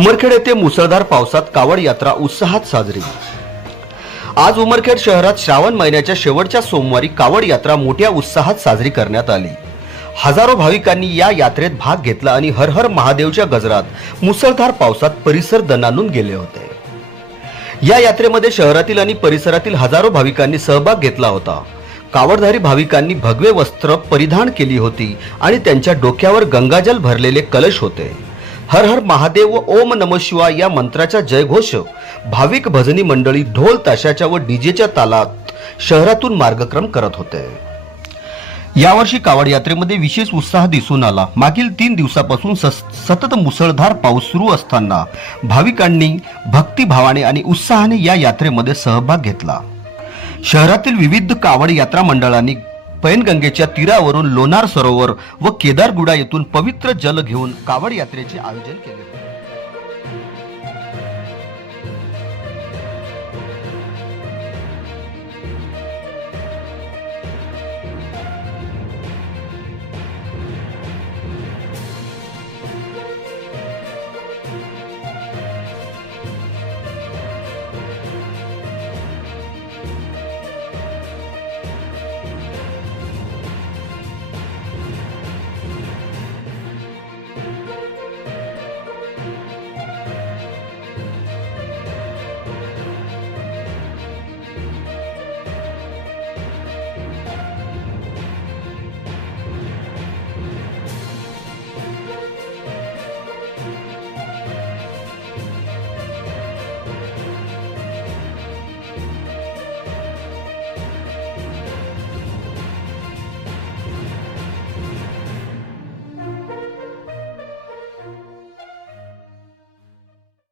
उमरखेड येथे मुसळधार पावसात कावड यात्रा उत्साहात साजरी। आज उमरखेड शहरात श्रावण महिन्याच्या शेवटच्या सोमवारी कावड यात्रा मोठ्या उत्साहात साजरी करण्यात आली। हजारो भाविकांनी या यात्रेत भाग घेतला आणि हर हर महादेवच्या गजरात मुसळधार पावसात परिसर दणाणून गेले होते। या यात्रेमध्ये शहरातील आणि परिसरातील हजारो भाविकांनी सहभाग घेतला होता। कावडधारी भाविकांनी भगवे वस्त्र परिधान केली होती आणि त्यांच्या डोक्यावर गंगाजल भरलेले कलश होते। हर हर महादेव व ओम नमः शिवाय या मंत्राचा जयघोष भाविक भजनी मंडळी ढोल ताशाच्या व डीजेच्या तालात शहरातून मार्गक्रम करत होते। यावर्षी कावड यात्रेमध्ये विशेष उत्साह दिसून आला। मागील 3 दिवसापासून सतत मुसळधार पाऊस सुरू असताना भाविकांनी भक्तिभावाने आणि उत्साहाने या यात्रेमध्ये सहभाग घेतला। शहरातील विविध कावड यात्रा मंडळांनी पैनगंगेच्या तीरावरून लोणार सरोवर व केदारगुडा येथून पवित्र जल घेऊन कावड यात्रेचे आयोजन केले होते।